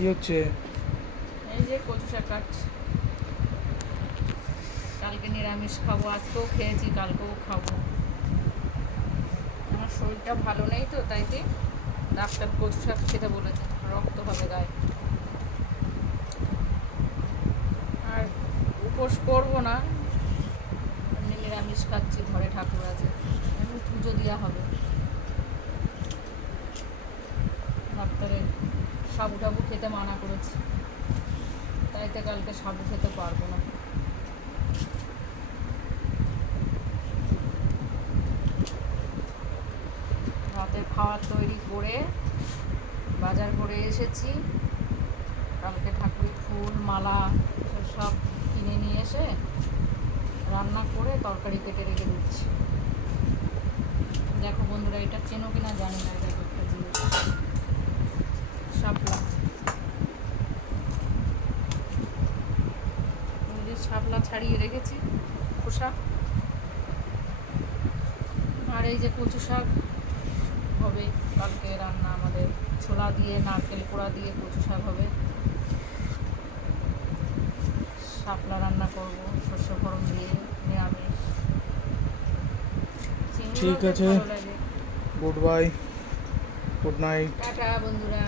কি হচ্ছে? এই যে কচু শাক কাটছি। কালকে নিরামিষ খাবো, আজকেও খেয়েছি, কালকেও খাবো। আমার শরীরটা ভালো নেই তো, তাই কি ডাক্তার কচু শাক খেতে বলেছে, রক্ত হবে গায়ে। আর উপোস করবো না, এমনি নিরামিষ খাচ্ছি, ঘরে ঠাকুর আছে, এমনি পুজো দেওয়া হবে। ডাক্তারে সাবু টাবু খেতে মানা করেছে, তাইতে কালকে সাবু খেতে পারবো না। রাতের খাবার তৈরি করে বাজার করে এসেছি। কালকে ঠাকুরের ফুল মালা সব কিনে নিয়ে এসে রান্না করে তরকারি কেটে রেখে দিচ্ছি। দেখো বন্ধুরা, এটা চেনো কিনা জানি না, এটা একটা জিনিস, শাপলা। শাপলা ছাড়িয়ে রেখেছি, খোসা। আর এই যে কচু শাক হবে কালকে রান্না আমাদের, ছোলা দিয়ে নারকেল কোড়া দিয়ে কচু শাক হবে। শাপলা রান্না করবো সর্ষে ফোড়ন দিয়ে, নিরামিষ। ঠিক আছে, ভালো লাগে। Good bye, good night. Tata বন্ধুরা।